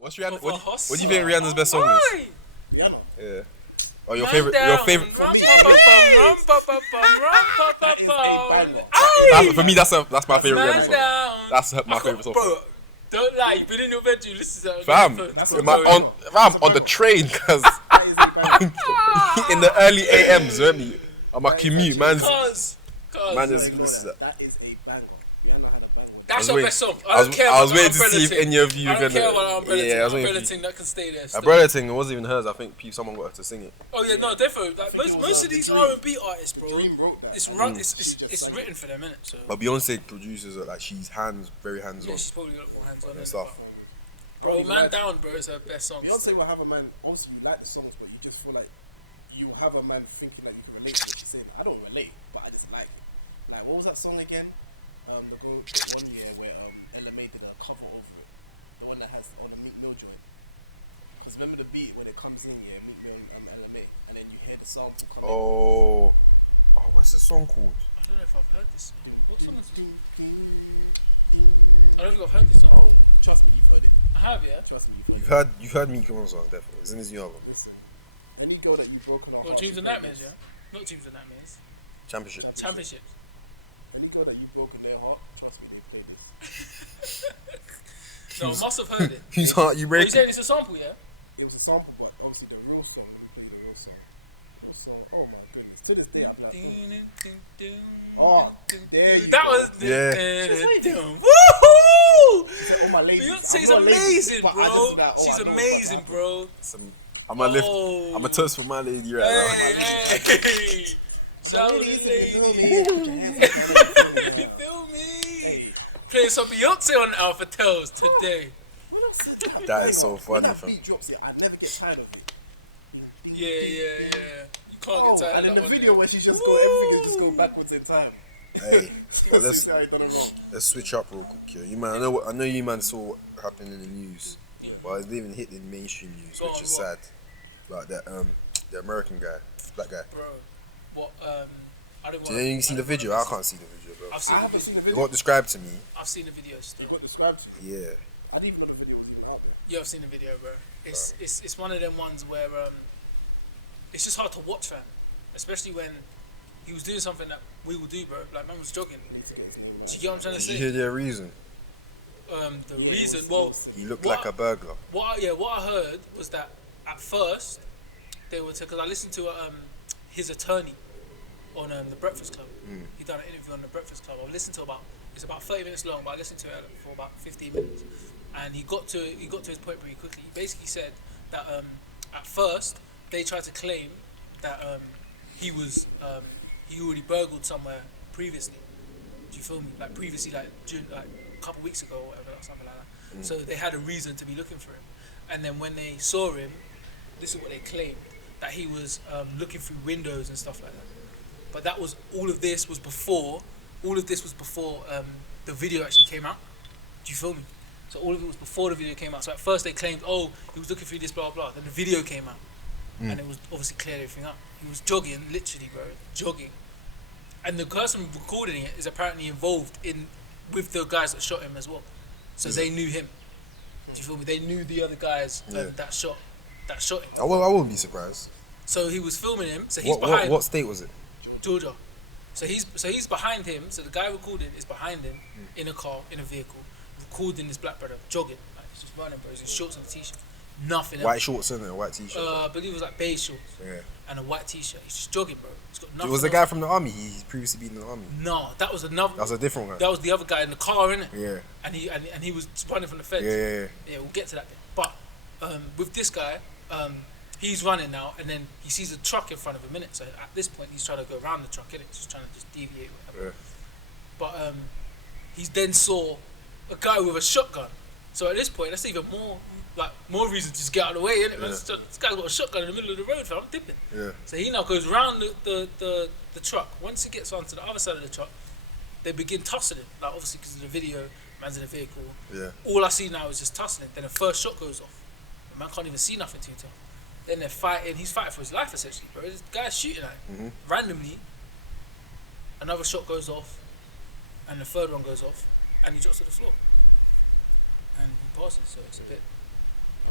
What's Rihanna? Of a What do you think Rihanna's best song is? Why? Rihanna. Yeah. Oh, your favorite. Your favorite. Rum pa pa pum. For me, that's my favorite Rihanna Man song. down. That's my favorite song. Bro, don't lie. You've been in your bedroom. Listen to Fam, that. on the train, cause in the early AMs, really, on my commute, man just listen to that. That is a banger. Rihanna had a banger. That's your best song. I was waiting to see if any of you I don't gonna. care about the umbrella Yeah, I was thing. waiting. Umbrella thing that can stay there. A brother thing, it wasn't even hers. I think someone got her to sing it. Oh yeah, no, definitely. Like, most of these R&B artists, bro, Dream wrote that. it's written for them, innit? So But Beyonce producers are like she's very yeah, hands-on she's probably got more hands on and it. stuff. Bro, Man Down, bro, is her best song. Beyonce will have a man. Obviously, you like the songs, but you just feel like you have a man thinking that you can relate to what she's saying. I don't relate, but I just like what was that song again? The one year where Ella May did a cover over it, the one that has on the Meek Mill joint. Because remember the beat when it comes in, yeah, Meek Mill and Ella May, and then you hear the sound come in. Oh, what's the song called? I don't know if I've heard this. What song is it? I don't think I've heard this song. Oh, trust me, you've heard it. I have, yeah. Trust me, you've heard it. You've heard Meek Mill song definitely. It's in his new album. Any girl that you've broken her Well, heart. Dreams and Nightmares, yeah. Not Dreams and Nightmares. Championship. Championships. Any girl that you've broken their heart, trust me, they play this. No, I must have heard it. Whose heart you You breaking? said it's a sample, yeah. It was a sample, but obviously the real song, let me play the real song. Real song, oh my goodness. To this day, I've that song. Oh, there you That go. was Yeah. woohoo! Oh, my lady. Beyonce's I'm not lazy, amazing, but I bro. just like, She's I know, amazing, but bro. I'm a toast for my lady right now. Hey, shout out to the lady. You feel me? Playing some Beyonce on Alpha Tales today. That is so funny, when that fam. beat drops it, I never get tired of it. Yeah. You can't Oh, get tired and in of the that one, video yeah. where she's just go, everything is just going backwards in time. Hey, but Let's done it wrong. let's switch up real quick here. You man, I know you man saw what happened in the news, but it didn't even hit the mainstream news, Go which on, is what? sad. Like that, the American guy, black guy. Bro, what? I don't. Did you see the video? I can't see the video, bro. I've seen I the haven't seen the It video. got described to me. I've seen the video still. It got described to me. Yeah. I didn't even know the video was even out there. Yeah, I've seen the video, bro. It's one of them ones where it's just hard to watch, fam. Especially when he was doing something that we will do, bro. Like man was jogging. Do you get what I'm trying to Did you say? hear their reason? The reason, well, He looked what- like a burglar. what I heard was that at first they were because I listened to his attorney on the Breakfast Club. He done an interview on the Breakfast Club. I listened to it's about 30 minutes long, but I listened to it for about 15 minutes. And he got to his point pretty quickly. He basically said that at first they tried to claim that he already burgled somewhere previously. Do you feel me? Like previously, like a couple weeks ago or whatever, or something like that. So they had a reason to be looking for him. And then when they saw him, this is what they claimed, that he was looking through windows and stuff like that. But that was all of this was before the video actually came out. Do you feel me? So all of it was before the video came out. So at first they claimed, oh, he was looking through this, blah blah. Then the video came out, and it was obviously cleared everything up. He was jogging, literally, bro, jogging. And the person recording it is apparently involved with the guys that shot him as well. So they knew him. Do you feel me? They knew the other guys that shot him. I wouldn't be surprised. So he was filming him. So he's behind What state was it? Georgia. So he's behind him. So the guy recording is behind him in a car, in a vehicle, recording this black brother jogging. Like he's just running, bro. He's in shorts and a t-shirt. Nothing White else. shorts and a white t-shirt. I believe it was like beige shorts Yeah. and a white t-shirt. He's just jogging, bro. He's got nothing. It was the else. guy from the army. He's previously been in the army. No, that was another. That was a different guy. That was the other guy in the car, innit? Yeah. And he was running from the feds. Yeah. Yeah, we'll get to that bit. But with this guy, he's running now, and then he sees a truck in front of him, innit? So at this point, he's trying to go around the truck, innit? He's trying to just deviate, whatever. Yeah. But he then saw a guy with a shotgun. So at this point, that's even more reason to just get out of the way, innit? Man? Yeah. This guy's got a shotgun in the middle of the road, fam. I'm dipping. Yeah. So he now goes round the truck. Once he gets onto the other side of the truck, they begin tussling. Like obviously because of the video, man's in the vehicle. Yeah. All I see now is just tussling. Then the first shot goes off. The man can't even see nothing too tough. Then they're fighting. He's fighting for his life essentially, bro. This guy's shooting at him. Randomly, another shot goes off, and the third one goes off, and he drops to the floor. And he passes. So it's a bit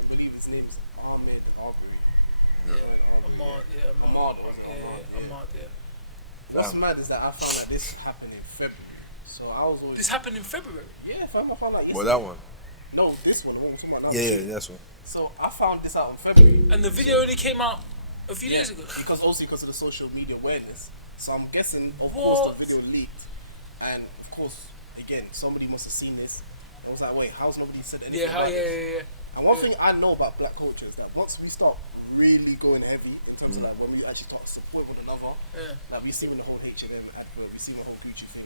believe his name is Ahmed Arbery. Ahmad. Ahmad. What's Fam. mad is that I found out this happened in February. So I was always. This happened in February. Yeah, fam, I found out yesterday. Well, that one. No, this one. The one we're talking about now. Yeah, that's one. So I found this out in February. And the video only came out a few days ago. Because of the social media awareness. So I'm guessing, of What? course, the video leaked. And of course, again, somebody must have seen this. I was like, wait, how's nobody said anything about this? And one thing I know about black culture is that once we start really going heavy in terms of like when we actually start to support one another, like we see in the whole H&M advert, we see the whole Gucci thing.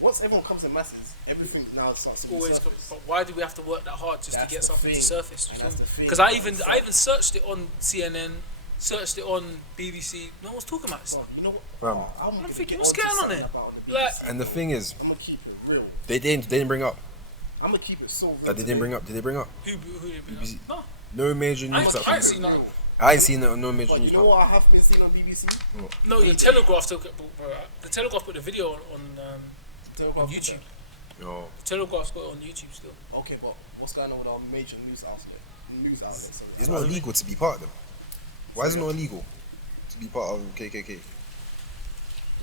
Once everyone comes in masses, everything now starts to Always. surface. But why do we have to work that hard just That's to get the something thing. to surface? That's the thing. Because I even searched it on CNN, searched it on BBC. No one's talking about this. But you know what? Fam. I'm I'm thinking, get what's onto going on something here? about the Like, BBC. And the thing is, I'm gonna keep it real. they didn't bring up. I'm gonna keep it so real. That they didn't bring up. Did they bring up? who did it? BBC. No, No major I news. ain't seen nothing. I ain't seen no major But news. you know what I have been seeing on BBC? No, the Telegraph took it, bro. The Telegraph put the video on YouTube. No. The Telegraph's got it on YouTube still. Okay, but what's going on with our major news outlets? It's not illegal to be part of them. Why is it not illegal to be part of KKK?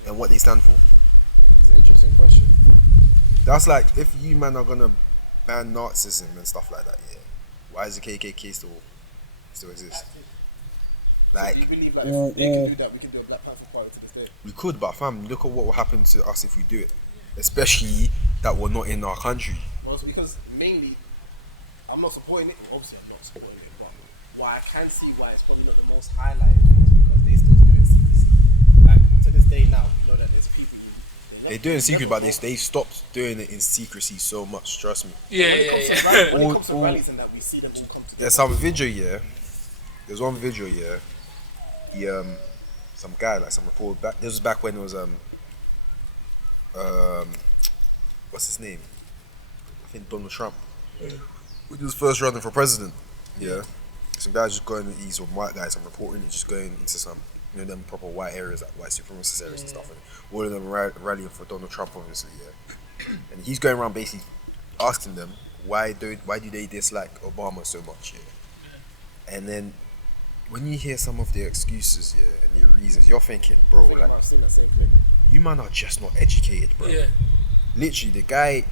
And what they stand for? It's an interesting question. That's like if you man are gonna ban Nazism and stuff like that, yeah. Why does the KKK still exist? Like, Do you believe like if they can do that, we can do a Black Panther Party to this day? we could, but fam, look at what will happen to us if we do it. Especially that we're not in our country. Well, it's because mainly, I'm not supporting it. Obviously, I'm not supporting it, but why I can see why it's probably not the most highlighted is because they still do it in secrecy. Like to this day now, we know that there's people. They do it in secret, but they stopped doing it in secrecy so much. Trust me. When it comes to rallies and that, we see them all come together. There's some video, yeah. There's one video, yeah. He some guy, like some reporter back. This was back when it was what's his name? I think Donald Trump. When he was first running for president, yeah. Some guys just going, he's some white guys, some reporting it, just going into some, you know, them proper white areas, like white supremacist areas and stuff. And all of them rallying for Donald Trump, obviously, yeah. And he's going around basically asking them why do they dislike Obama so much, yeah. And then when you hear some of their excuses, yeah, and their reasons, you're thinking, bro, I think I like, might have seen that same thing. you man are just not educated, bro. Yeah. Literally, the guy.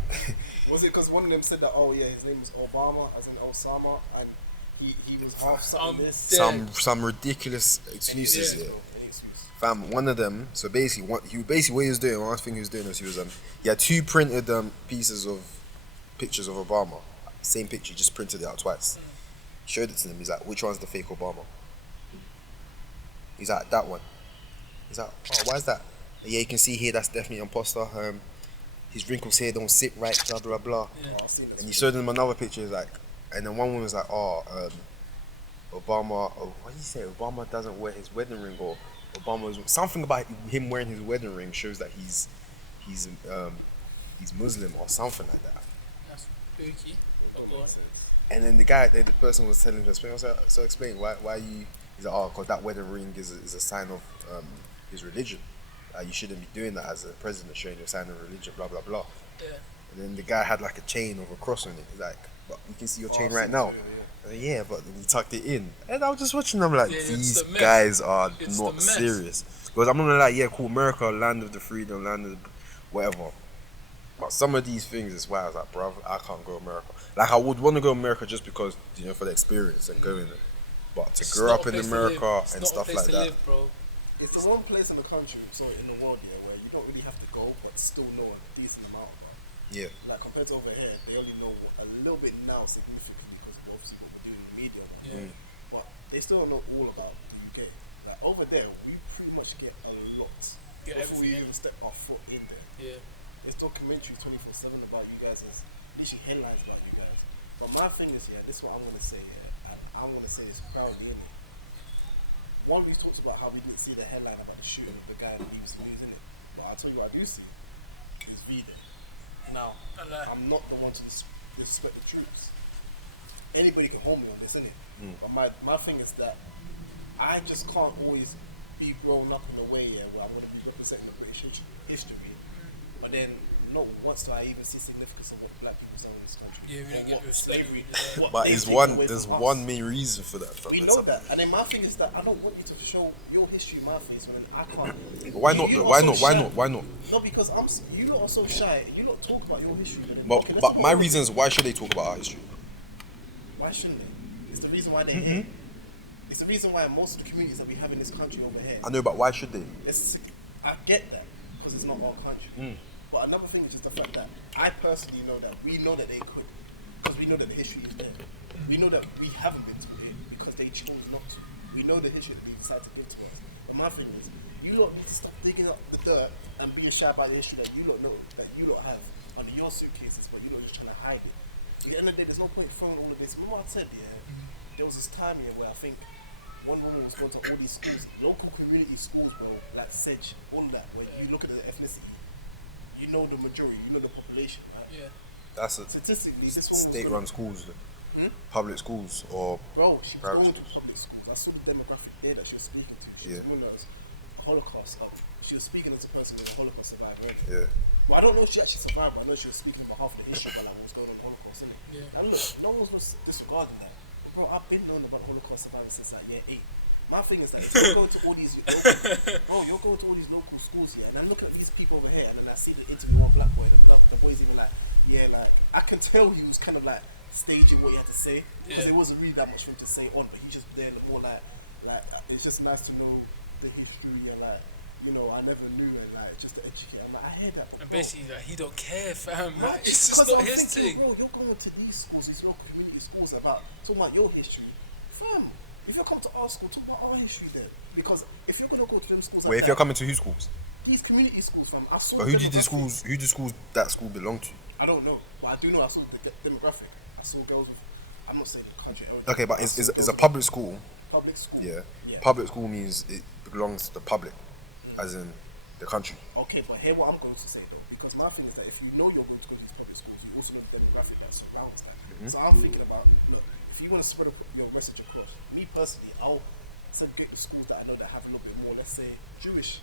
Was it because one of them said that? Oh yeah, his name was Obama, as in Osama, and he was half something this. some ridiculous excuses, yeah. Any excuse. Fam, one of them. So basically, what he was doing, one thing he was doing was he had two printed pieces of pictures of Obama, same picture, he just printed it out twice. Showed it to them. He's like, which one's the fake Obama? He's like, that one. He's like, oh, why is that? Yeah, you can see here that's definitely imposter. His wrinkles here don't sit right, blah blah blah. Yeah. Oh, I've seen that. And he showed them another picture, he's like, and then one woman was like, Obama, what did he say? Obama doesn't wear his wedding ring, or Obama's something about him wearing his wedding ring shows that he's Muslim or something like that. That's spooky. Oh, go on. And then the person was telling him to explain. I was like, so explain why you. He's like, oh, because that wedding ring is a sign of his religion. You shouldn't be doing that as a president, showing your sign of religion, blah blah blah. Yeah. And then the guy had like a chain of a cross on it. He's like, but you can see your chain right now. I said, yeah, but he tucked it in. And I was just watching them like, Yeah, it's these the mess. guys are It's not the mess. serious. Because I'm not like, yeah, cool, America, land of the freedom, land of the whatever. But some of these things is why I was like, bro, I can't go America. Like, I would want to go America just because, you know, for the experience and going there. But to It's grow not up a in place to America live. It's and not a stuff place like to that. live, bro. It's the one place in the country, so in the world, yeah, where you don't really have to go, but still know a decent amount. Yeah. Like compared to over here, they only know a little bit now significantly because of obviously what we're doing in media. Yeah. But they still don't know all about the UK. Like over there, we pretty much get a lot Get before we everything even step our foot in there. Yeah. There's documentaries 24/7 about you guys. There's literally headlines about you guys. But my thing is, yeah, this is what I'm gonna say, yeah, and I'm gonna say this proudly, innit? One, we talked about how we didn't see the headline about the shooting of the guy that he was in it. But I'll tell you what I do see. It's V-Day. Now, I'm not the one to disrespect the troops. Anybody can hold me on this, innit? But my thing is that I just can't always be grown up in a way, yeah, where I'm going to be representing the British history, but then not once do I even see significance of what black people say in this country. Yeah, we Or don't get what the respect slavery. we deserve. what But they've there's taken one away there's from us. one main reason for that. Fam. We It's know a- that, and then my thing is that I don't want you to show your history in my face when I can't. Why not? You Though? lot Why are so not? Why shy. not? Why not? No, because you lot are so shy. You lot talk about your history. And then, But okay, let's but talk my about reason is why should they talk about our history? why shouldn't they? It's the reason why they're here. It's the reason why most of the communities that we have in this country over here. I know, but why should they? I get that because it's not our country. But another thing is just the fact that I personally know that we know that they could, because we know that the history is there. We know that we haven't been to it because they chose not to. We know the history that they decided to give to us. But my thing is, you lot need to stop digging up the dirt and being shy about the history that you lot know, that you lot have under your suitcases, but you lot are just trying to hide it. At the end of the day, there's no point throwing all of this. Remember I said, there was this time here where I think one woman was going to all these schools, local community schools, bro, like Sedge, all that, where you look at the ethnicity, you know the majority, you know the population, right? Yeah. That's a Statistically, this woman was state-run schools, public schools, or bro, she was private going to schools. public schools. I saw the demographic here that she was speaking to. She was Yeah. one of those Holocaust, she was speaking as a person who's a Holocaust survivor. Yeah. Well, I don't know if she actually survived, but I know she was speaking on behalf of the issue about like what's going on with Holocaust, innit? Yeah. And look, no one was disregarding that. Bro, I've been knowing about Holocaust survivors since like year 8. My thing is that if you're going to all these you're going to all these local schools here, and I'm looking at these people over here, and then I see the interview with one black boy, and the boy's even like, yeah, like I can tell he was kind of like staging what he had to say because Yeah. it wasn't really that much for him to say on, but he's just there more like it's just nice to know the history and like, you know, I never knew, and like just to educate. I'm like, I hear that, but And bro, basically, like, he don't care, fam. right, Like, it's just because not I'm his thinking, thing. bro, you're going to these schools, these local community schools, about talking about your history, fam. If you come to our school, talk about our history there. Because if you're gonna go to them schools, Wait, like if you're that, coming to whose schools? these community schools, fam, I saw. But the who do these demographic. schools? Who do schools that school belong to? I don't know, but I do know I saw the demographic. I saw girls. I'm not saying the country. Okay, but I is saw is girls a with public school? public school. Yeah. Yeah. Public school means it belongs to the public, as in the country. Okay, but hear what I'm going to say though, because my thing is that if you know you're going to go to these public schools, you also know the demographic that surrounds that. So I'm thinking about, look, if you want to spread your message across, me personally, I'll segregate the schools that I know that have a little bit more, let's say, Jewish,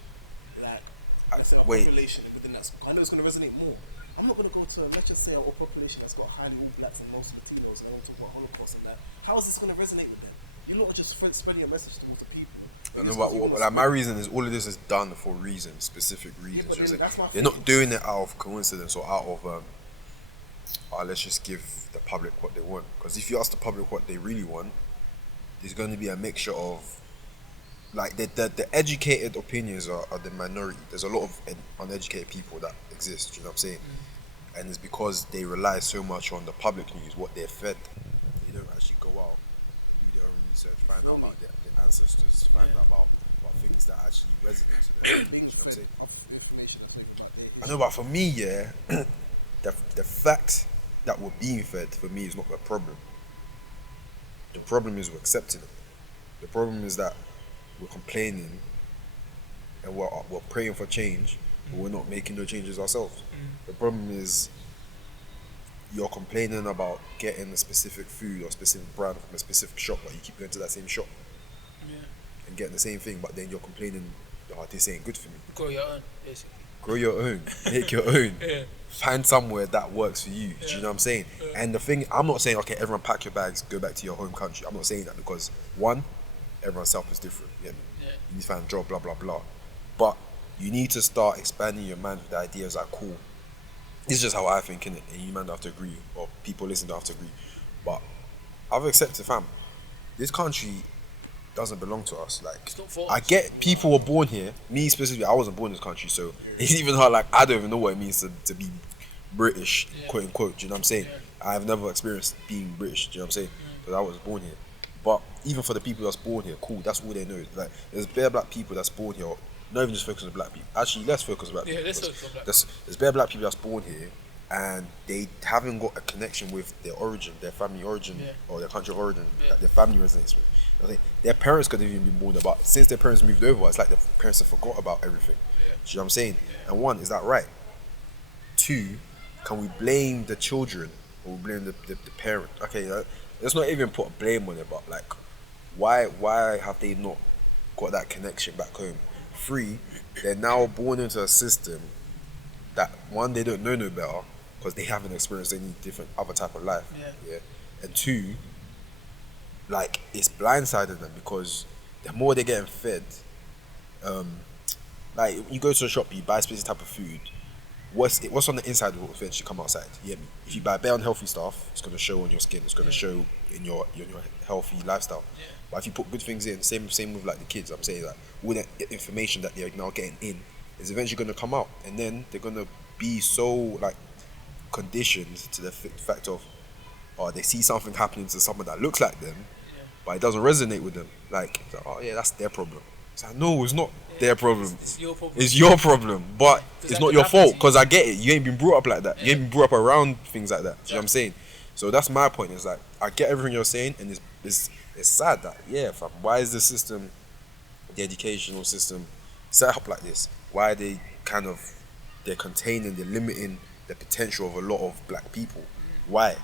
like, let's say a Wait. population within that school. I know it's going to resonate more. I'm not going to go to, let's just say, a population that's got highly all blacks and most Latinos, and I don't talk about Holocaust and that. How is this going to resonate with them? You lot are just spreading your message towards the people. I know, Just but 'cause you wanna like, my reason is all of this is done for reasons, specific reasons. but you know then what I'm that's my saying? They're not doing it out of coincidence or out of let's just give the public what they want. Because if you ask the public what they really want, there's going to be a mixture of like the educated opinions are the minority. There's a lot of uneducated people that exist. You know what I'm saying? And it's because they rely so much on the public news, what they're fed. They don't actually go out and do their own research, find out about their ancestors, find out about things that actually resonate to them. You know what I'm saying? I know, but for me, yeah, the fact that we're being fed for me is not the problem. The problem is we're accepting it. The problem is that we're complaining and we're praying for change, but we're not making no changes ourselves. The problem is you're complaining about getting a specific food or a specific brand from a specific shop, but you keep going to that same shop Yeah. and getting the same thing, but then you're complaining, oh, this ain't good for me. Grow your own, basically. Grow your own, make your own. Yeah. Find somewhere that works for you. Do you know what I'm saying? Yeah. And the thing, I'm not saying, okay, everyone pack your bags, go back to your home country. I'm not saying that because, one, everyone's self is different. Yeah? Yeah. You need to find a job, blah, blah, blah. But you need to start expanding your mind with the ideas like, cool, this is just how I think, innit? And you man don't have to agree, or people listening don't have to agree. But I've accepted, fam, this country doesn't belong to us. Like, It's not for I us. get people were born here. Me specifically, I wasn't born in this country, so it's even hard. Like, I don't even know what it means to be British, Yeah. quote unquote. Do you know what I'm saying? Yeah. I've never experienced being British. Do you know what I'm saying? Because I was born here. But even for the people that's born here, cool. That's all they know. Like, there's bare black people that's born here. Not even just focus on black people. Actually, let's focus on black Yeah, people. let's because focus on black there's bare black people that's born here, and they haven't got a connection with their origin, their family origin, Yeah. or their country of origin Yeah. that their family resonates with. I think their parents could have even been born about. Since their parents moved over, it's like the parents have forgot about everything. Yeah. Do you know what I'm saying? And one, is that right? Two, can we blame the children or blame the parent? Okay, let's not even put a blame on it, but like, why have they not got that connection back home? Three, they're now born into a system that one, they don't know no better because they haven't experienced any different other type of life. Yeah. And two, like it's blindsided them because the more they're getting fed, like you go to a shop, you buy a specific type of food. What's on the inside will eventually come outside. You get me? If you buy bare unhealthy stuff, it's gonna show on your skin. It's gonna show in your healthy lifestyle. Yeah. But if you put good things in, same with like the kids. I'm saying that all that information that they're now getting in is eventually gonna come out, and then they're gonna be so like conditioned to the fact of, they see something happening to someone that looks like them, but it doesn't resonate with them. Like, oh yeah, that's their problem. It's like, no, it's not their problem. It's your problem. It's your problem, but it's not your fault to you. because I get it. You ain't been brought up like that. You ain't been brought up around things like that. Do you know what I'm saying? So that's my point. Is like I get everything you're saying, and it's sad that fam, why is the system, the educational system, set up like this? Why are they're containing, they're limiting the potential of a lot of black people? Why?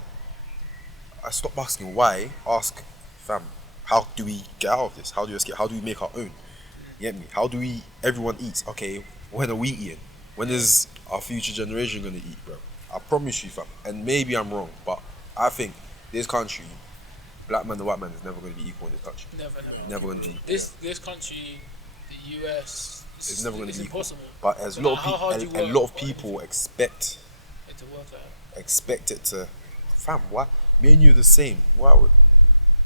I stop asking why. Ask, fam, how do we get out of this? How do we escape? How do we make our own? You get me? How do everyone eats? Okay, when are we eating? When is our future generation gonna eat, bro? I promise you, fam. And maybe I'm wrong, but I think this country, black man and white man, is never gonna be equal in this country. Never gonna be. This country, the US, it's never gonna be impossible. Equal. But as a lot of people expect it to work out. Expect it to, fam. Why? Me and you are the same. Why would?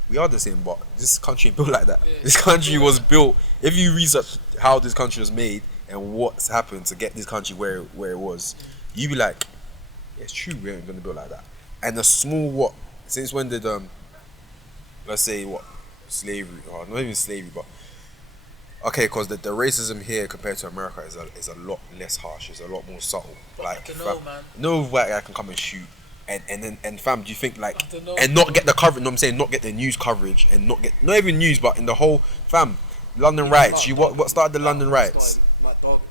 We are the same, but this country ain't built like that. Yeah. This country was built. If you research how this country was made and what's happened to get this country where it was, you be like, yeah, it's true. We ain't gonna build like that. And a small since when did let's say slavery, or not even slavery, but okay, because the racism here compared to America is a lot less harsh. It's a lot more subtle. But like, I don't know, man. No white guy can come and shoot. And fam, do you think like, I don't know, and not get the coverage? No, I'm saying not get the news coverage and not even news, but in the whole fam, London riots. What started the London riots?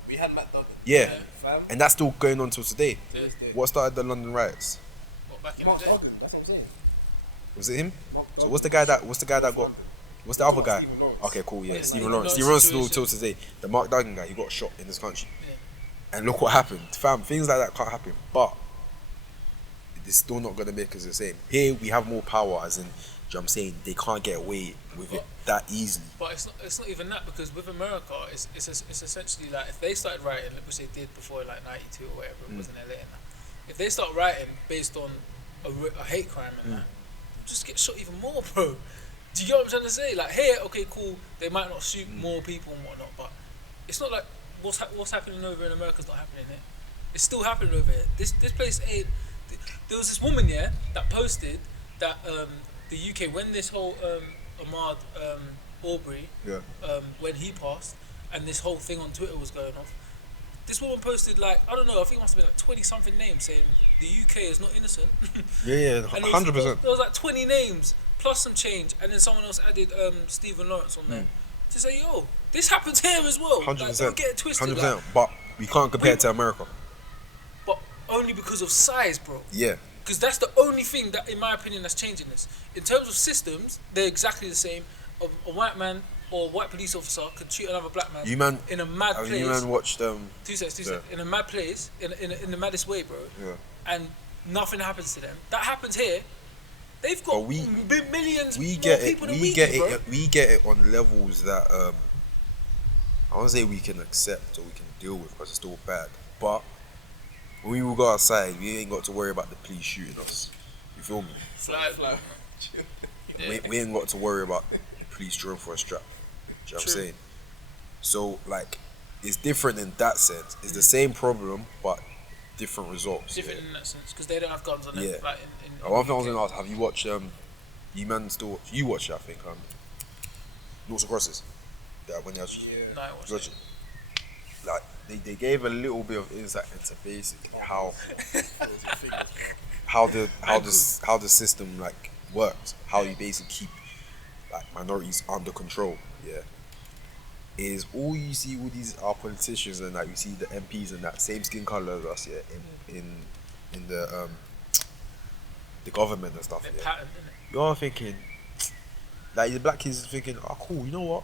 We had Matt Duggan. Yeah, Fam. and that's still going on till today. Yeah. What started the London riots? Back in Mark the day. Duggan, that's what I'm saying. Was it him? Mark So Duggan. what's the guy that got? What's the other guy? Stephen Lawrence. Okay, cool. Yeah, Yeah, Stephen like, Lawrence. no Stephen Lawrence still situation. till today. The Mark Duggan guy, he got shot in this country. Yeah. And look what happened, fam. Things like that can't happen, but it's still not gonna make us the same. Here we have more power, as in, do you know what I'm saying? They can't get away with it that easily. But it's not even that, because with America, it's essentially like if they started writing, which they did before like '92 or whatever it was in LA, and that, if they start writing based on a hate crime and that, they'll just get shot even more, bro. Do you get what I'm trying to say? Like here, okay, cool, they might not shoot more people and whatnot, but it's not like what's happening over in America's not happening here. It's still happening over here. This place ain't. There was this woman, that posted that the UK, when this whole Ahmed Arbery, when he passed, and this whole thing on Twitter was going off, this woman posted like, I don't know, I think it must have been like 20 something names saying the UK is not innocent. Yeah, And 100%. There was like 20 names plus some change, and then someone else added Stephen Lawrence on there to say, yo, this happens here as well. 100%. Like, don't get it twisted. 100%. Like, But we can't compare it to America. but only because of size, bro. Yeah. Because that's the only thing that, in my opinion, that's changing this. In terms of systems, they're exactly the same. A white man or a white police officer could shoot another black man in a mad place. You man watched Two seconds. In a mad place, in the maddest way, bro. Yeah. And nothing happens to them. That happens here. They've got millions more people than we do, bro. We get it on levels that I won't say we can accept or we can deal with because it's still bad. But when we will go outside, we ain't got to worry about the police shooting us. You feel me? Fly. We ain't got to worry about police drawing for a strap. Do you know what I'm saying? So like, it's different in that sense. It's the same problem, but different results. Different in that sense, because they don't have guns on them. Yeah. Like One thing I was gonna ask: have you watched you watched it, I think North Crosses? That when they actually No, I watched it. like they gave a little bit of insight into basically how the system like works, how you basically keep like minorities under control. Yeah, is all you see with these our politicians and like you see the MPs and that same skin color as us. Yeah, in the government and stuff. Yeah. Pattern, innit? You're thinking like the black kids is thinking, oh cool, you know what?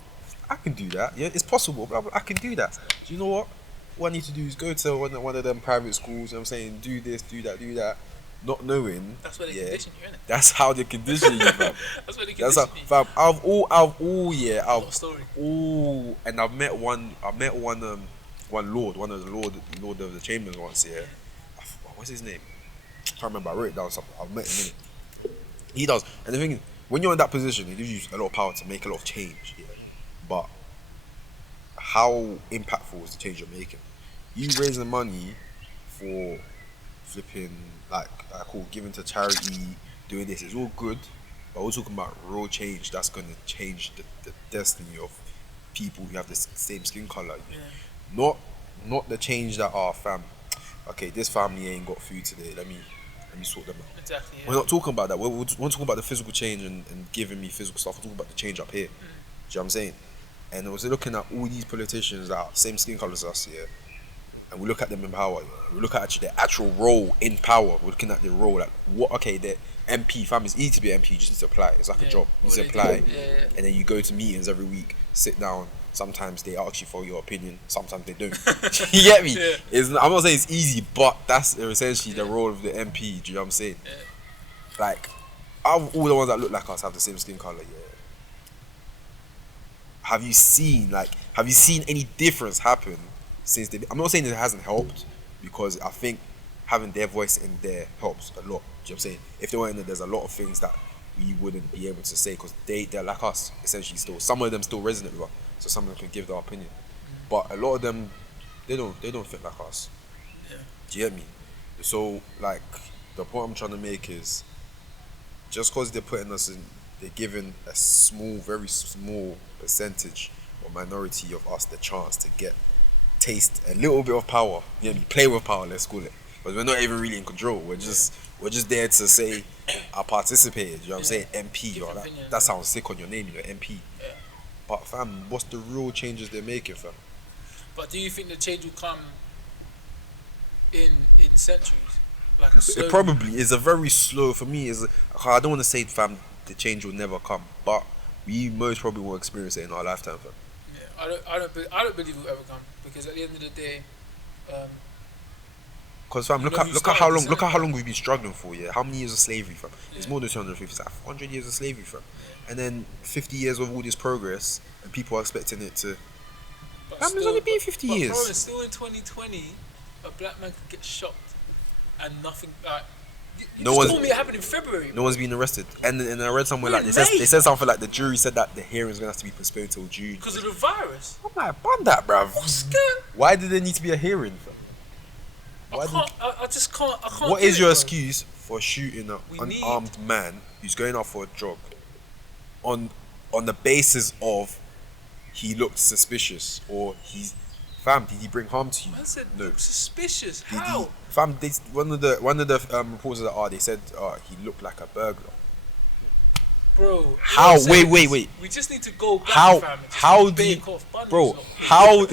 I can do that. Yeah, it's possible. Blah, blah, I can do that. Do you know what? all I need to do is go to one of them private schools. You know what I'm saying, do this, do that, not knowing. That's where they condition you, innit? That's how they condition you, fam. That's where they That's condition how, you. fam. I've all, yeah, What story? and I've met one lord, one of the lord of the chambers once. Yeah, what's his name? I can't remember. I wrote it down. Something. I've met him in it. He does, and the thing is, when you're in that position, it gives you a lot of power to make a lot of change. Yeah, but how impactful is the change you're making? You raising money for flipping cool, giving to charity, doing this is all good, but we're talking about real change that's gonna change the destiny of people who have the same skin color. Yeah. Not the change that fam. Okay, this family ain't got food today. Let me sort them out. Exactly. Yeah. We're not talking about that. We're talking about the physical change and giving me physical stuff. We're talking about the change up here. Do you know what I'm saying? And I was looking at all these politicians that are same skin color as us, yeah. And we look at them in power. Yeah? We look at actually their actual role in power. We're looking at their role, like what? Okay, the MP. Fam, it's easy to be MP. You just need to apply. It's like a job. You just apply, and then you go to meetings every week, sit down. Sometimes they ask you for your opinion. Sometimes they don't. You get me? Yeah. I'm not saying it's easy, but that's essentially the role of the MP. Do you know what I'm saying? Yeah. Like, out of all the ones that look like us have the same skin color, yeah. Have you seen any difference happen since they? I'm not saying it hasn't helped, because I think having their voice in there helps a lot. Do you know what I'm saying? If they weren't in there, there's a lot of things that we wouldn't be able to say, because they're like us, essentially. Still, some of them still resonate with us, so some of them can give their opinion, but a lot of them, they don't think like us. Yeah. Do you get me? So, like, the point I'm trying to make is, just because they're putting us in, they're giving a very small percentage or minority of us the chance to taste a little bit of power. You know, play with power, let's call it. But we're not even really in control. We're just there to say I participated. You know what I'm saying? MP. Or that sounds sick on your name, you're MP. Yeah. But fam, what's the real changes they're making, fam? But do you think the change will come in centuries? Like a slow... It probably is a very slow. For me, I don't want to say, fam, the change will never come, but we most probably will experience it in our lifetime, fam. Yeah, I don't believe it will ever come, because at the end of the day, because fam, look at how long we've been struggling for. Yeah, how many years of slavery, fam? It's more than 250. It's like 100 years of slavery, fam. And then 50 years of all this progress, and people are expecting it to. Fam, it's only been 50 years. Bro, it's still in 2020, a black man could get shot and nothing. You told me it happened in February. No one's been arrested, and I read somewhere like they said something like the jury said that the hearing's gonna have to be postponed till June because of the virus. I'm like, bun that, bruv. What's good? Why did there need to be a hearing, fam? I just can't. What is your excuse for shooting an unarmed man who's going out for a jog on the basis of he looked suspicious, or he's fam? Did he bring harm to you? I said no. look suspicious. How? Fam, one of the reporters that they said he looked like a burglar. Bro, how? Wait. We just need to go back, how? fam. How do you, bro? How?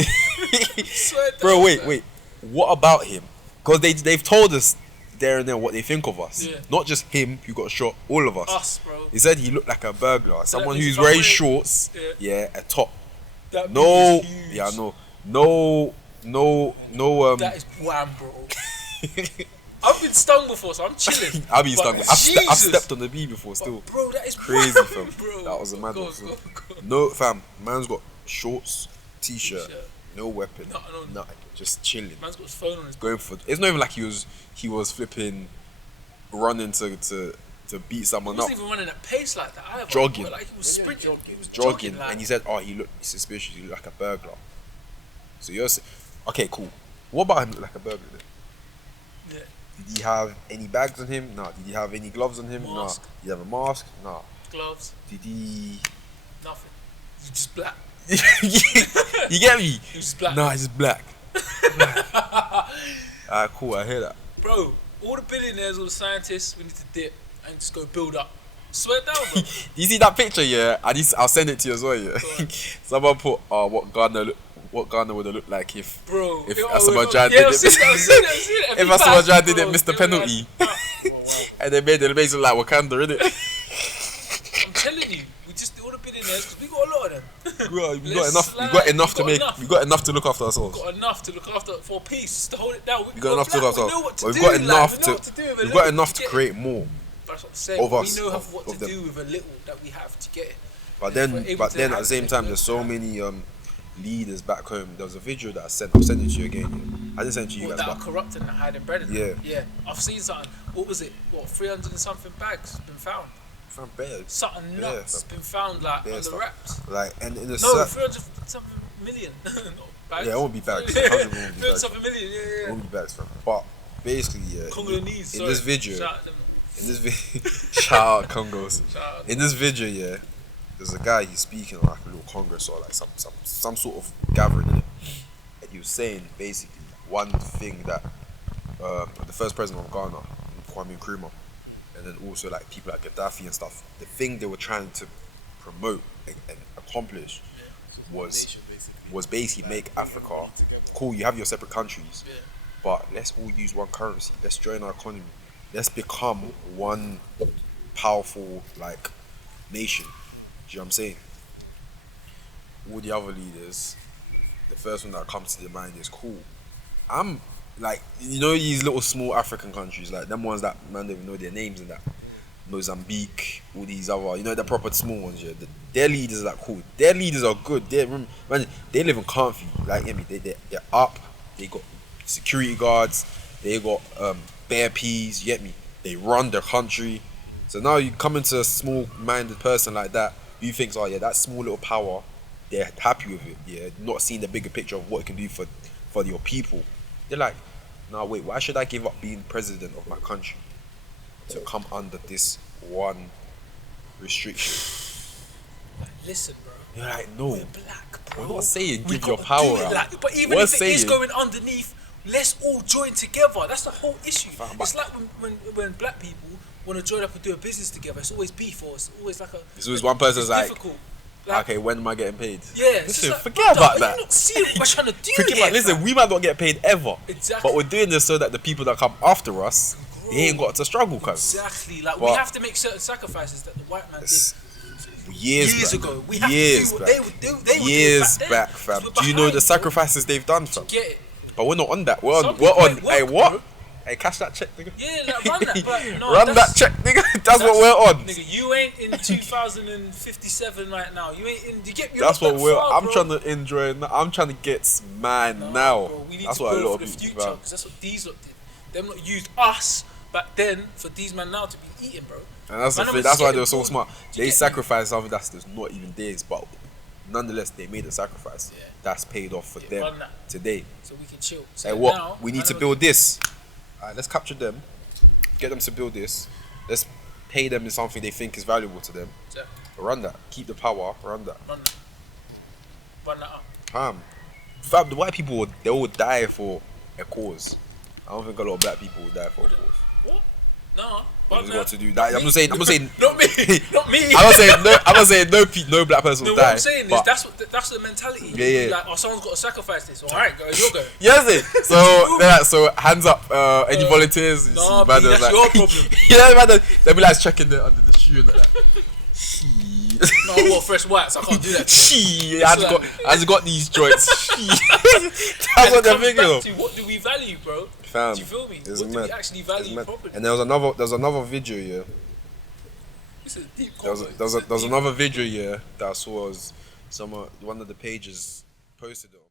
Bro, wait. What about him? Because they've told us there and then what they think of us. Yeah. Not just him who got shot, all of us. Us, bro. He said he looked like a burglar. Someone who's wearing shorts, a top. That no, is huge. yeah, no. That is wham, bro. I've been stung before, so I'm chilling. I've been stung. I've stepped on the bee before, still. But bro, that is crazy, wham, fam. bro. That was a mad one. Go. No, fam. Man's got shorts, t-shirt, no weapon, nothing. Just chilling. Man's got his phone on his going for. It's not even like he was flipping, running to beat someone up. He wasn't even running at pace like that either. Jogging. Like he was sprinting. He was jogging, like... and he said, he looked suspicious. He looked like a burglar. So you're okay, cool. What about him look like a burglar then? Yeah. Did he have any bags on him? No. Did he have any gloves on him? No. Did he have a mask? No. Gloves? Did he? Nothing. He's just black. You get me? He was just black. Nah, he's just black. Alright, cool. I hear that. Bro, all the billionaires, all the scientists, we need to dip and just go build up. Swear down, bro. You see that picture? Yeah, I'll send it to you as well. Yeah. Someone put what Ghana would have looked like if Asamoah Gyan didn't miss the penalty, and they made it basically like Wakanda, innit? I'm telling you, we just all the billionaires, because we got a lot of them. We got enough. We got enough to make. We got enough to look after ourselves. Got enough to look after for peace to hold it down. We got enough to look after We know what ourselves. to We've do. got enough like, we know what to do. We've got enough to create more. That's what I'm saying. Of us, we know of what to them. do with a little that we have to get it. But And if we're then, able to at the have same it, time, then there's so we're many leaders back home. There was a video that I sent. I'll send it to you again. Yeah. I didn't send it to you guys, that are but corrupt and hiding bread. Yeah. Yeah. I've seen something. What was it? 300 and something bags been found. fam, better. Something Yeah, nuts fam. been found like Yeah, on the stuff. wraps. Like, and in the No, 300 something million. Not bags. yeah, it won't be bags. 100 won't be 300 bags. something million. It Yeah. won't be bags, fam. But basically, yeah. Congolese. In this video, Shout out them. in this video, shout out Congos. Shout out In this video, yeah, there's a guy, he's speaking like a little congress or like some sort of gathering in it, and he was saying basically one thing that the first president of Ghana, Kwame Nkrumah, and then also like people like Gaddafi and stuff, the thing they were trying to promote and accomplish was basically make Africa cool. You have your separate countries, but let's all use one currency. Let's join our economy. Let's become one powerful like nation. Do you know what I'm saying? All the other leaders, the first one that comes to their mind is cool. I'm like, you know, these little small African countries, like them ones that man don't even know their names and that. Mozambique, all these other, you know, the proper small ones. Yeah, their leaders are like cool. Their leaders are good. Man, they live in comfy. Like, they're up. They got security guards. They got bare peas. You get me? They run their country. So now you come into a small-minded person like that, who thinks, oh yeah, that small little power, they're happy with it. Yeah, not seeing the bigger picture of what it can do for your people. They're like, nah, wait, why should I give up being president of my country to come under this one restriction? Listen, bro. You're like, no. We're black, bro. We're not saying We give your gotta power do it out. like- but even We're if it is saying- going underneath, let's all join together. That's the whole issue. Fam, It's like when black people want to join up and do a business together. It's always beef, or it's always like a. It's always one person's it's like, difficult. Like, okay, when am I getting paid? yeah. it's Listen, just like, forget brother, about that. Are you not seeing what we're trying to do Forget here, about, listen, fam? we might not get paid ever. Exactly. But we're doing this so that the people that come after us, they ain't got to struggle, cuz. Exactly. Like, we But- have to make certain sacrifices that the white man did Years back. ago. We have years to do what back. they would do. They would Years do it back, then, fam. 'cause we're Do you know behind, the bro. sacrifices they've done, fam? Get it? But we're not on that. We're Some on. We're people on. ain't work, Hey, what? bro. Hey, cash that check, nigga. Yeah, like, run that. But no, Run that that's- check, nigga. That's what we're on. Nigga, you ain't in 2057 right now. You ain't in. You get me? That's what we're. far, I'm bro. trying to enjoy. I'm trying to get mine now. Bro, we need That's to what a build lot for of the people. future. fam. Because that's what these lot did. Them not used us back then for these man now to be eating, bro. And that's the Man, thing. I'm That's why scared they were of so food. smart. Do you They get me? sacrificed something that's not even theirs, but nonetheless they made a sacrifice. Yeah. That's paid off for Yeah, them run that. today. So we can chill. So Hey, what? now, We need man, to build this. Alright, let's capture them. Get them to build this. Let's pay them in something they think is valuable to them. Exactly. Run that. Keep the power. Run that. Run that up. Fam, the white people, they all die for a cause. I don't think a lot of black people will die for a cause. What? No. You've got to do that. I'm not saying. Not me. Not me. I'm not saying no black person No, will what die. I'm saying is but- that's the mentality. Yeah, yeah. Like, oh, someone's got to sacrifice this. All right, go. You'll go. Yes, it. So hands up. Any volunteers? You Nah, see, man, B, there's that's your problem. Yeah, man. They'll be like checking under the shoe and that. No, I got fresh whites. I can't do that. She It's has got these joints. She. That's And what it they're comes thinking back of. to what do we value, bro? Fam, Do you feel me? it's What do mad. we actually It's value mad. properly? And there was another video, yeah. This is a deep There was convo. another video, yeah, that I saw was one of the pages posted it on.